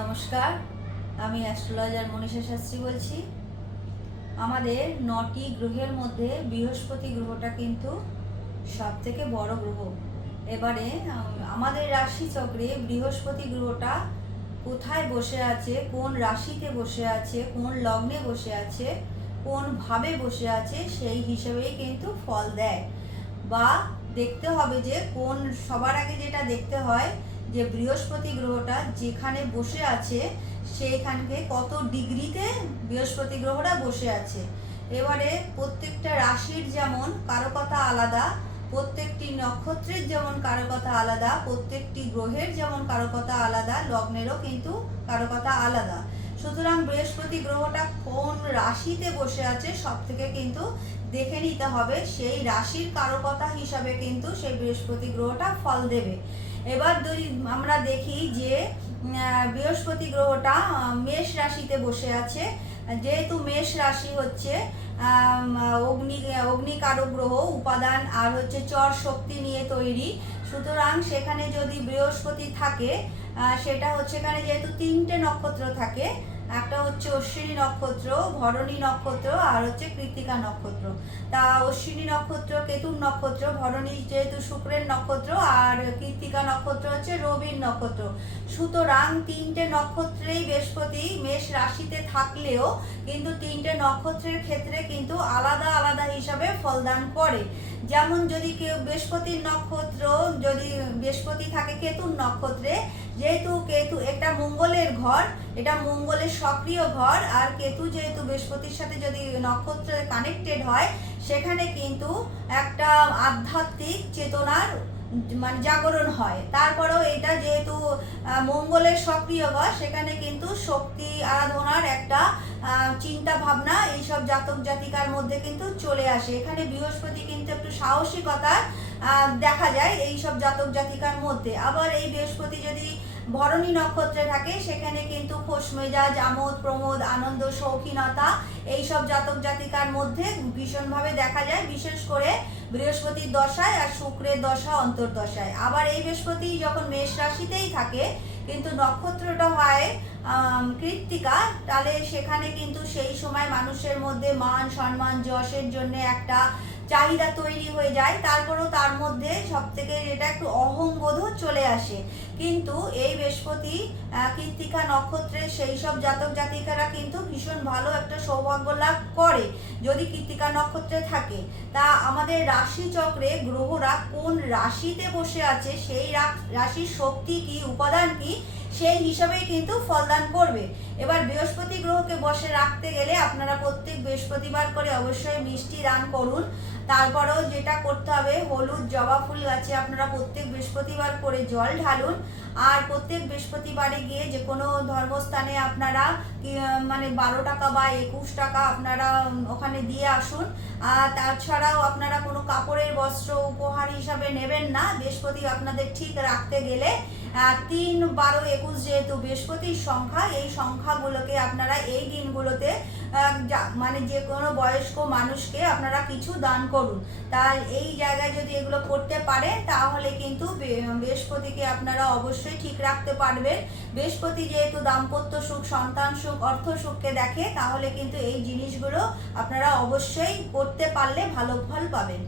নমস্কার, আমি অ্যাস্ট্রোলজার মনীষা শাস্ত্রী বলছি। আমাদের 9টি গ্রহের মধ্যে বৃহস্পতি গ্রহটা কিন্তু সবথেকে বড় গ্রহ। এবারে আমাদের রাশি চক্রে বৃহস্পতি গ্রহটা কোথায় বসে আছে, কোন রাশিতে বসে আছে, কোন লগ্নে বসে আছে, কোন ভাবে বসে আছে, সেই হিসেবেই কিন্তু ফল দেয়। বা দেখতে হবে যে সবার আগে যেটা দেখতে হয় যে বৃহস্পতি গ্রহটা যেখানে বসে আছে সেইখানকে কত ডিগ্রিতে বৃহস্পতি গ্রহটা বসে আছে। এবারে প্রত্যেকটা রাশির যেমন কারকতা আলাদা, প্রত্যেকটি নক্ষত্রের যেমন কারকতা আলাদা, প্রত্যেকটি গ্রহের যেমন কারকতা আলাদা, লগ্নেরও কিন্তু কারকতা আলাদা। সুতরাং বৃহস্পতি গ্রহটা কোন রাশিতে বসে আছে সব থেকে কিন্তু দেখে নিতে হবে, সেই রাশির কারকতা হিসাবে কিন্তু সেই বৃহস্পতি গ্রহটা ফল দেবে। এবার যদি আমরা দেখি যে বৃহস্পতি গ্রহটা মেষ রাশিতে বসে আছে, যেহেতু মেষ রাশি হচ্ছে অগ্নিকারক গ্রহ, উপাদান আর হচ্ছে চর শক্তি নিয়ে তৈরি। সুতরাং সেখানে যদি বৃহস্পতি থাকে, সেটা হচ্ছে এখানে যেহেতু 3টে নক্ষত্র থাকে, একটা হচ্ছে অশ্বিনী নক্ষত্র, ভরণী নক্ষত্র আর হচ্ছে কৃত্তিকা নক্ষত্র। তা অশ্বিনী নক্ষত্র কেতুর নক্ষত্র, ভরণী যেহেতু শুক্রের নক্ষত্র আর কৃত্তিকা নক্ষত্র হচ্ছে রবির নক্ষত্র। সুতরাং 3টে নক্ষত্রেই বৃহস্পতি মেষ রাশিতে থাকলেও কিন্তু 3টে নক্ষত্রের ক্ষেত্রে কিন্তু আলাদা আলাদা হিসাবে ফলদান করে। যেমন যদি কেউ বৃহস্পতির নক্ষত্র, যদি বৃহস্পতি থাকে কেতুর নক্ষত্রে, যেহেতু কেতু এটা মঙ্গলের ঘর, এটা মঙ্গলের সক্রিয় ঘর, আর কেতু যেহেতু বৃহস্পতির সাথে যদি নক্ষত্রে কানেক্টেড হয়, সেখানে কিন্তু একটা আধ্যাত্মিক চেতনার মানে জাগরণ হয়। তারপরেও এটা যেহেতু মঙ্গলের সক্রিয় ঘর, সেখানে কিন্তু শক্তি আরাধনার একটা চিন্তা ভাবনা এইসব জাতক জাতিকার মধ্যে কিন্তু চলে আসে। এখানে বৃহস্পতি কিন্তু একটু সাহসিকতা দেখা যায় এইসব জাতক জাতিকার মধ্যে। আবার এই বৃহস্পতি যদি ভরণী নক্ষত্রে থাকে, সেখানে কিন্তু খোশ মেজাজ, আমোদ প্রমোদ, আনন্দ, শৌখিনতা এইসব জাতক জাতিকার মধ্যে ভীষণভাবে দেখা যায়, বিশেষ করে বৃহস্পতির দশায় আর শুক্রের দশা অন্তর্দশায়। আবার এই বৃহস্পতি যখন মেষ রাশিতেই থাকে কিন্তু নক্ষত্রটা হয় কৃত্তিকা, তাহলে সেখানে কিন্তু সেই সময় মানুষের মধ্যে মান সম্মান যশের জন্য একটা চাহিদা তৈরি হয়ে যায়। তারপরেও তার মধ্যে সব থেকে এটা একটু অহংবোধও চলে আসে। কিন্তু এই বৃহস্পতি কৃত্তিকা নক্ষত্রের সেই সব জাতক জাতিকারা কিন্তু ভীষণ ভালো একটা সৌভাগ্য লাভ করে যদি কৃত্তিকা নক্ষত্রে থাকে। তা আমাদের রাশি চক্রে গ্রহরা কোন রাশিতে বসে আছে, সেই রাশির শক্তি কি, উপাদান কি, সেই হিসাবেই কিন্তু ফলদান করবে। এবার বৃহস্পতি গ্রহকে বসে রাখতে গেলে আপনারা প্রত্যেক বৃহস্পতিবার করে অবশ্যই মিষ্টি দান করুন। তারপরেও যেটা করতে হবে, হলুদ জবা ফুল গাছে আপনারা প্রত্যেক বৃহস্পতিবার করে জল ঢালুন। আর প্রত্যেক বৃহস্পতিবারে গিয়ে যে কোনো ধর্মস্থানে আপনারা মানে 12 টাকা বা 21 টাকা আপনারা ওখানে দিয়ে আসুন। আর তাছাড়াও আপনারা কোনো কাপড়ের বস্ত্র উপহার হিসাবে নেবেন না। বৃহস্পতি আপনাদের ঠিক রাখতে গেলে 3, 12, 21 যেহেতু বৃহস্পতির সংখ্যা, এই সংখ্যাগুলোকে আপনারা এই দিনগুলোতে মানে যে কোনো বয়স্ক মানুষকে আপনারা কিছু দান করুন। তাই এই জায়গায় যদি এগুলো করতে পারেন তাহলে কিন্তু বৃহস্পতিকে আপনারা অবশ্যই ঠিক রাখতে পারবেন। বৃহস্পতি যেহেতু দাম্পত্য সুখ, সন্তান সুখ, অর্থ সুখকে দেখে, তাহলে কিন্তু এই জিনিসগুলো আপনারা অবশ্যই করতে পারলে ভালো ফল পাবেন।